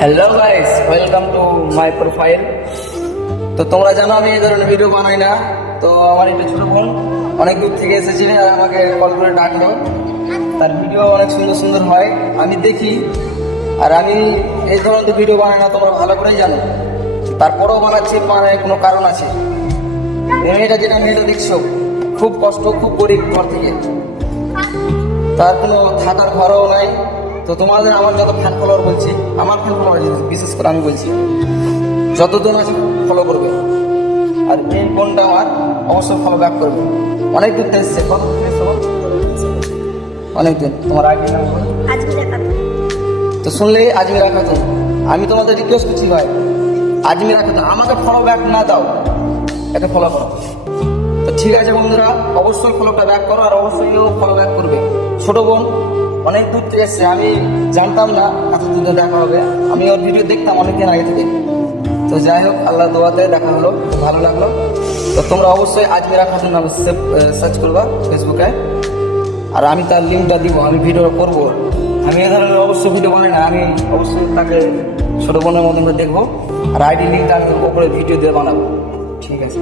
Hello guys, welcome to my profile. তো তোমরা জানো আমি এই ধরনের ভিডিও বানাই না। তো আমার একটা ছোটো বোন অনেক দূর থেকে এসেছে আর আমাকে কল করে ডাকলো। তার ভিডিও অনেক সুন্দর সুন্দর হয়, আমি দেখি। আর আমি এই ধরনের ভিডিও বানাই না, তোমরা ভালো করেই জানো। তারপরেও বানাচ্ছি, মানে কোনো কারণ আছে। মেয়েটা মেয়েটা দেখছো, খুব কষ্ট, খুব গরিব ঘর থেকে, তার কোনো থাকার ঘরও নাই। তো তোমাদের আমার যত ফ্যান ফলোয়ার বলছি, আমার ফ্যান ফলোয়ার বিশেষ করে আমি বলছি, যতজন আছে ফলো করবে। আর এই বোনটা আমার অবশ্যই ফলো ব্যাক করবে। অনেক দূর এসছে, কত দূর এসছে অনেক দিন। তোমার আইডি নাম বলো। তো শুনলে আজমিরা খাতুন, আমি তোমাদের রিকোয়েস্ট করছি ভাই, আজমিরা খাতুন আমাকে ফলো ব্যাক না দাও, এটা ফলো করো। তো ঠিক আছে বন্ধুরা, অবশ্যই ফলোটা ব্যাক করো, আর অবশ্যই ও ফলো ব্যাক করবে। ছোট বোন অনেক দূর থেকে এসছে, আমি জানতাম না এত দূরে দেখা হবে। আমি ওর ভিডিও দেখতাম অনেকদিন আগে থেকে। তো যাই হোক, আল্লাহ দোয়াতে দেখা হলো, ভালো লাগলো। তো তোমরা অবশ্যই আজমিরা খাতুন নামে সার্চ করবা ফেসবুকে, আর আমি তার লিঙ্কটা দিব, আমি ভিডিও করবো। আমি এ ধরনের অবশ্যই ভিডিও বানাই না, আমি অবশ্যই তাকে ছোটো বোনের মতন করে দেখবো, আর আইডি লিঙ্কটা আমি ওপরে ভিডিও দিয়ে বানাবো। ঠিক আছে।